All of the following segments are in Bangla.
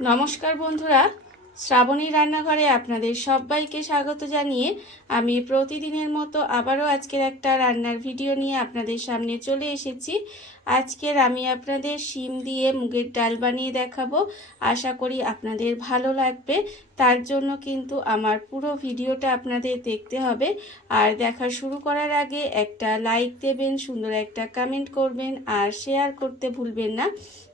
নমস্কার বন্ধুরা, শ্রাবণী রান্নাঘরে আপনাদের সবাইকে স্বাগত জানিয়ে আমি প্রতিদিনের মতো আবারও আজকের একটা রান্নার ভিডিও নিয়ে আপনাদের সামনে চলে এসেছি। আজকের আমি আপনাদের শিম দিয়ে মুগের ডাল বানিয়ে দেখাবো। আশা করি আপনাদের ভালো লাগবে। তার জন্য কিন্তু আমার পুরো ভিডিওটা আপনাদের দেখতে হবে। আর দেখা শুরু করার আগে একটা লাইক দেবেন, সুন্দর একটা কমেন্ট করবেন আর শেয়ার করতে ভুলবেন না।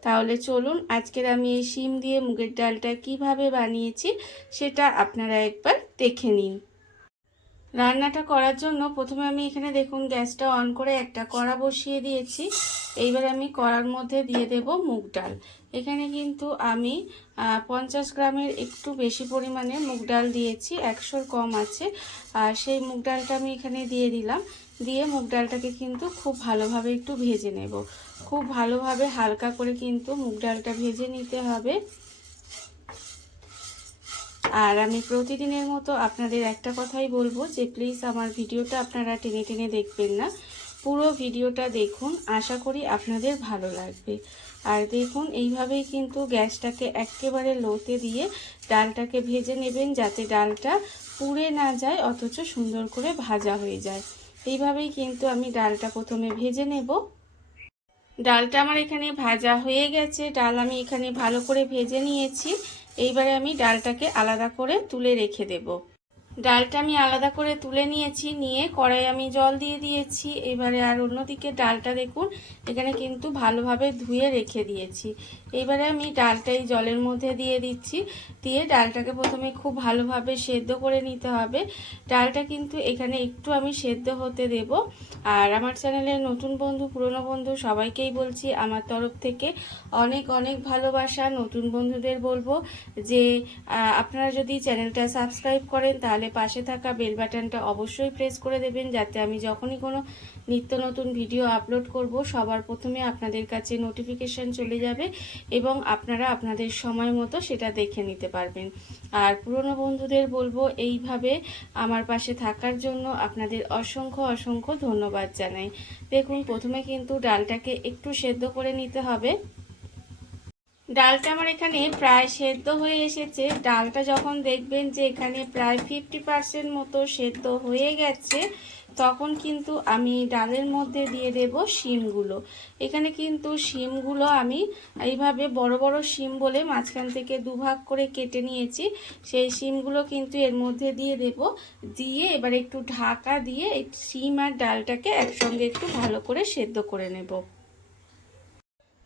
তাহলে চলুন আজকের আমি এই শিম দিয়ে মুগের ডালটা কিভাবে বানিয়েছি সেটা আপনারা একবার দেখে নিন। রান্নাটা করার জন্য প্রথমে আমি এখানে দেখুন গ্যাসটা অন করে একটা কড়া বসিয়ে দিয়েছি। এইবার আমি কড়ার মধ্যে দিয়ে দেব মুগ ডাল। এখানে কিন্তু আমি 50 গ্রামের একটু বেশি পরিমাণে মুগ ডাল দিয়েছি, 100-র কম আছে। আর সেই মুগ ডালটা আমি এখানে দিয়ে দিলাম। দিয়ে মুগ ডালটাকে কিন্তু খুব ভালোভাবে একটু ভেজে নেব। খুব ভালোভাবে হালকা করে কিন্তু মুগ ডালটা ভেজে নিতে হবে। আর আমি প্রতিদিনের মতো আপনাদের একটা কথাই বলবো যে প্লিজ আমার ভিডিওটা আপনারা টেনে টেনে দেখবেন না, পুরো ভিডিওটা দেখুন, আশা করি আপনাদের ভালো লাগবে। আর দেখুন এইভাবেই কিন্তু গ্যাসটাকে একেবারে লোতে দিয়ে ডালটাকে ভেজে নেবেন, যাতে ডালটা পুড়ে না যায় অথচ সুন্দর করে ভাজা হয়ে যায়। এইভাবেই কিন্তু আমি ডালটা প্রথমে ভেজে নেব। ডালটা আমার এখানে ভাজা হয়ে গেছে, ডাল আমি এখানে ভালো করে ভেজে নিয়েছি। এইবারে আমি ডালটাকে আলাদা করে তুলে রেখে দেব। ডালটা আমি আলাদা করে তুলে নিয়েছি, নিয়ে কড়াই আমি জল দিয়ে দিয়েছি। এবারে আর অন্যদিকে ডালটা দেখুন এখানে কিন্তু ভালোভাবে ধুয়ে রেখে দিয়েছি। এবারে আমি ডালটা এই জলের মধ্যে দিয়ে দিচ্ছি। দিয়ে ডালটাকে প্রথমে খুব ভালোভাবে সেদ্ধ করে নিতে হবে। ডালটা কিন্তু এখানে একটু আমি সেদ্ধ হতে দেব। আর আমার চ্যানেলের নতুন বন্ধু পুরনো বন্ধু সবাইকেই বলছি আমার তরফ থেকে অনেক অনেক ভালোবাসা। নতুন বন্ধুদের বলবো যে আপনারা যদি চ্যানেলটা সাবস্ক্রাইব করেন তাহলে পাশে থাকা বেল বাটনটা অবশ্যই প্রেস করে দেবেন, যাতে আমি যখনই কোনো নিত্য নতুন ভিডিও আপলোড করব সবার প্রথমে আপনাদের কাছে নোটিফিকেশান চলে যাবে এবং আপনারা আপনাদের সময় মতো সেটা দেখে নিতে পারবেন। আর পুরনো বন্ধুদের বলবো এইভাবে আমার পাশে থাকার জন্য আপনাদের অসংখ্য অসংখ্য ধন্যবাদ জানাই। দেখুন প্রথমে কিন্তু ডালটাকে একটু সেদ্ধ করে নিতে হবে। ডালটা আমার এখানে প্রায় সেদ্ধ হয়ে এসেছে। ডালটা যখন দেখবেন যে এখানে প্রায় 50% মতো সেদ্ধ হয়ে গেছে, তখন কিন্তু আমি ডালের মধ্যে দিয়ে দেব শিমগুলো। এখানে কিন্তু শিমগুলো আমি এইভাবে বড় বড় শিম বলে মাঝখান থেকে দুভাগ করে কেটে নিয়েছি। সেই শিমগুলো কিন্তু এর মধ্যে দিয়ে দেব। দিয়ে এবার একটু ঢাকা দিয়ে এই শিম আর ডালটাকে একসঙ্গে একটু ভালো করে সেদ্ধ করে নেব।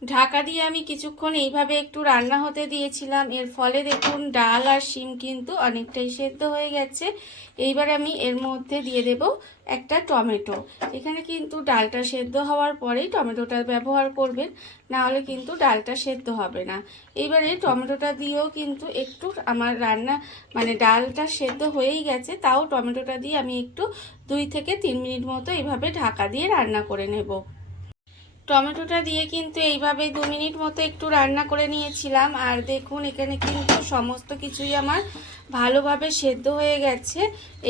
ঢাকা দিয়ে আমি কিছুক্ষণ এইভাবে একটু রান্না হতে দিয়েছিলাম। এর ফলে দেখুন ডাল আর শিম কিন্তু অনেকটাই সেদ্ধ হয়ে গেছে। এইবার আমি এর মধ্যে দিয়ে দেব একটা টমেটো। এখানে কিন্তু ডালটা সেদ্ধ হওয়ার পরেই টমেটোটা ব্যবহার করবেন, না হলে কিন্তু ডালটা সেদ্ধ হবে না। এইবারে টমেটোটা দিয়েও কিন্তু একটু আমার রান্না ডালটা সেদ্ধ হয়েই গেছে, তাও টমেটোটা দিয়ে আমি একটু 2 থেকে 3 মিনিট মতো এইভাবে ঢাকা দিয়ে রান্না করে নেব। টমেটোটা দিয়ে কিন্তু এইভাবে 2 মিনিট মতো একটু রান্না করে নিয়েছিলাম। আর দেখুন এখানে কিন্তু সমস্ত কিছুই আমার ভালোভাবে সেদ্ধ হয়ে গেছে।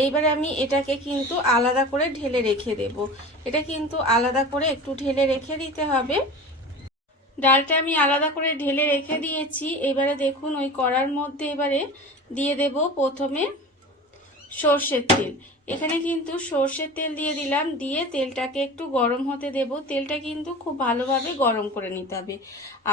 এইবারে আমি এটাকে কিন্তু আলাদা করে ঢেলে রেখে দেব। এটা কিন্তু আলাদা করে একটু ঢেলে রেখে দিতে হবে। ডালটা আমি আলাদা করে ঢেলে রেখে দিয়েছি। এবারে দেখুন ওই কড়ার মধ্যে এবারে দিয়ে দেব প্রথমে সর্ষের তেল। এখানে কিন্তু সর্ষের তেল দিয়ে দিলাম। দিয়ে তেলটাকে একটু গরম হতে দেব। তেলটা কিন্তু খুব ভালোভাবে গরম করে নিতে হবে।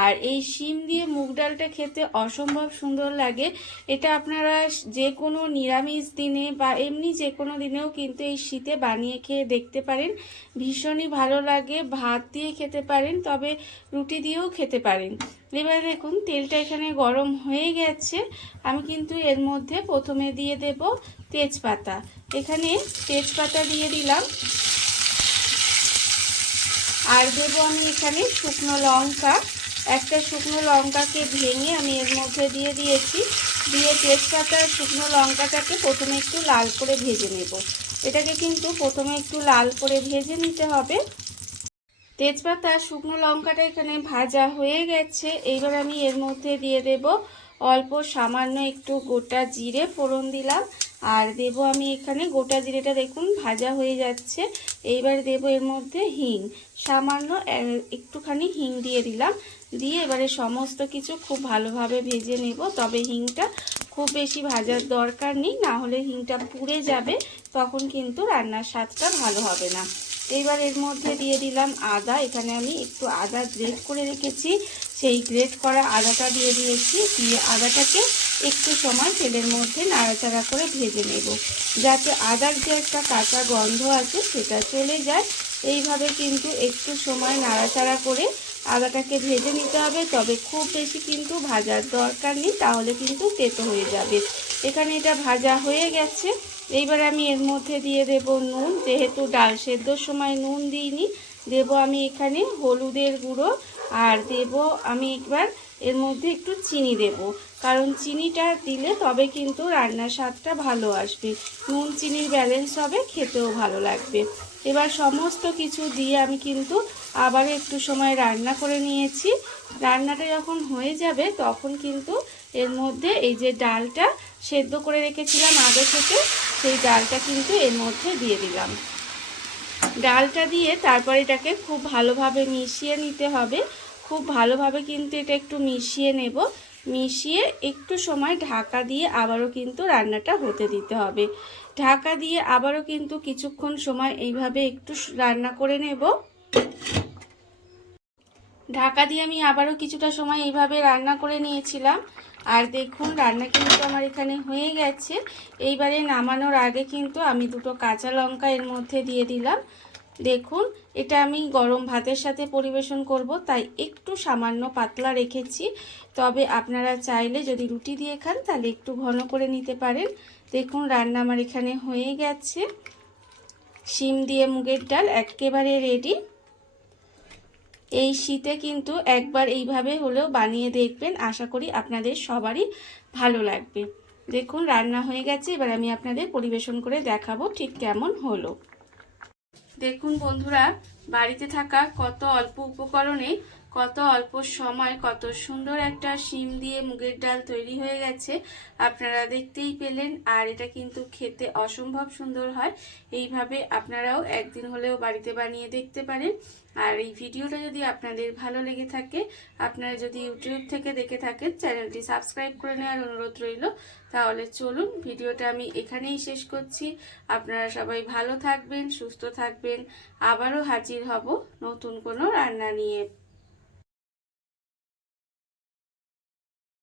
আর এই শিম দিয়ে মুগ ডালটা খেতে অসম্ভব সুন্দর লাগে। এটা আপনারা যে কোনো নিরামিষ দিনে বা এমনি যে কোনো দিনেও কিন্তু এই শীতে বানিয়ে খেয়ে দেখতে পারেন, ভীষণই ভালো লাগে। ভাত দিয়ে খেতে পারেন, তবে রুটি দিয়েও খেতে পারেন। এবার দেখুন তেলটা এখানে গরম হয়ে গেছে। আমি কিন্তু এর মধ্যে প্রথমে দিয়ে দেব তেজপাতা। এখানে তেজপাতা দিয়ে দিলাম। আর দেবো আমি এখানে শুকনো লঙ্কা। একটা শুকনো লঙ্কাকে ভেঙে আমি এর মধ্যে দিয়ে দিয়েছি। দিয়ে তেজপাতা শুকনো লঙ্কাটাকে প্রথমে একটু লাল করে ভেজে নেব। এটাকে কিন্তু প্রথমে একটু লাল করে ভেজে নিতে হবে। তেজপাতা শুকনো লঙ্কাটা এখানে ভাজা হয়ে গেছে। এইবার আমি এর মধ্যে দিয়ে দেব অল্প সামান্য একটু গোটা জিরে ফোড়ন দিলাম। আর দেব আমি এখানে গোটা জিরেটা, দেখুন ভাজা হয়ে যাচ্ছে। এইবার দেব এর মধ্যে হিং, সামান্য একটুখানি হিং দিয়ে দিলাম। দিয়ে এবারে সমস্ত কিছু খুব ভালোভাবে ভেজে নেব। তবে হিংটা খুব বেশি ভাজার দরকার নেই, না হলে হিংটা পুড়ে যাবে, তখন কিন্তু রান্নার স্বাদটা ভালো হবে না। এইবার এর মধ্যে দিয়ে দিলাম আদা। এখানে আমি একটু আদা গ্রেট করে রেখেছি, সেই গ্রেট করা আদাটা দিয়ে দিয়েছি। দিয়ে আদাটাকে একটু সময় তেলের মধ্যে নাড়াচাড়া করে ভেজে নেব, যাতে আদার যে একটা কাঁচা গন্ধ আছে সেটা চলে যায়। এইভাবে কিন্তু একটু সময় নাড়াচাড়া করে আদাটাকে ভেজে নিতে হবে। তবে খুব বেশি কিন্তু ভাজার দরকার নেই, তাহলে কিন্তু তেতো হয়ে যাবে। এখানে এটা ভাজা হয়ে গেছে। এইবার আমি এর মধ্যে দিয়ে দেব নুন। যেহেতু ডাল সেদ্ধর সময় নুন দিইনি, দেব আমি এখানে হলুদের গুঁড়ো। আর দেব আমি একবার এর মধ্যে একটু চিনি দেব, কারণ চিনিটা দিলে তবে কিন্তু রান্নার স্বাদটা ভালো আসবে। নুন চিনির ব্যালেন্স হবে, খেতেও ভালো লাগবে। এবার সমস্ত কিছু দিয়ে আমি কিন্তু আবার একটু সময় রান্না করে নিয়েছি। রান্নাটা যখন হয়ে যাবে তখন কিন্তু এর মধ্যে এই যে ডালটা সেদ্ধ করে রেখেছিলাম আগে থেকে, সেই ডালটা কিন্তু এর মধ্যে দিয়ে দিলাম। ডালটা দিয়ে তারপর এটাকে খুব ভালোভাবে মিশিয়ে নিতে হবে। খুব ভালোভাবে কিন্তু এটা একটু মিশিয়ে নেব। মিশিয়ে একটু সময় ঢাকা দিয়ে আবারও কিন্তু রান্নাটা হতে দিতে হবে। ঢাকা দিয়ে আবারও কিন্তু কিছুক্ষণ সময় এইভাবে একটু রান্না করে নেব। ঢাকা দিয়ে আমি আবারও কিছুটা সময় এইভাবে রান্না করে নিয়েছিলাম। আর দেখুন রান্না কিন্তু আমার এখানে হয়ে গেছে। এইবারে নামানোর আগে কিন্তু আমি দুটো কাঁচা লঙ্কা এর মধ্যে দিয়ে দিলাম। দেখুন এটা আমি গরম ভাতের সাথে পরিবেশন করব, তাই একটু সামান্য পাতলা রেখেছি। তবে আপনারা চাইলে যদি রুটি দিয়ে খান তাহলে একটু ঘন করে নিতে পারেন। দেখুন রান্না আমার এখানে হয়ে গেছে। শিম দিয়ে মুগের ডাল একেবারে রেডি। এই শীতে কিন্তু একবার এইভাবে হলেও বানিয়ে দেখবেন, আশা করি আপনাদের সবারই ভালো লাগবে। দেখুন রান্না হয়ে গেছে, এবার আমি আপনাদের পরিবেশন করে দেখাবো ঠিক কেমন হলো। দেখুন বন্ধুরা, বাড়িতে থাকা কত অল্প উপকরণে কত অল্প সময় কত সুন্দর একটা শিম দিয়ে মুগের ডাল তৈরি হয়ে গেছে, আপনারা দেখতেই পেলেন। আর এটা কিন্তু খেতে অসম্ভব সুন্দর হয়। এইভাবে আপনারাও একদিন হলেও বাড়িতে বানিয়ে দেখতে পারেন। আর এই ভিডিওটা যদি আপনাদের ভালো লেগে থাকে, আপনারা যদি ইউটিউব থেকে দেখে থাকেন, চ্যানেলটি সাবস্ক্রাইব করে নেওয়ার অনুরোধ রইল। তাহলে চলুন ভিডিওটা আমি এখানেই শেষ করছি। আপনারা সবাই ভালো থাকবেন, সুস্থ থাকবেন। আবারও হাজির হব নতুন কোনো রান্না নিয়ে।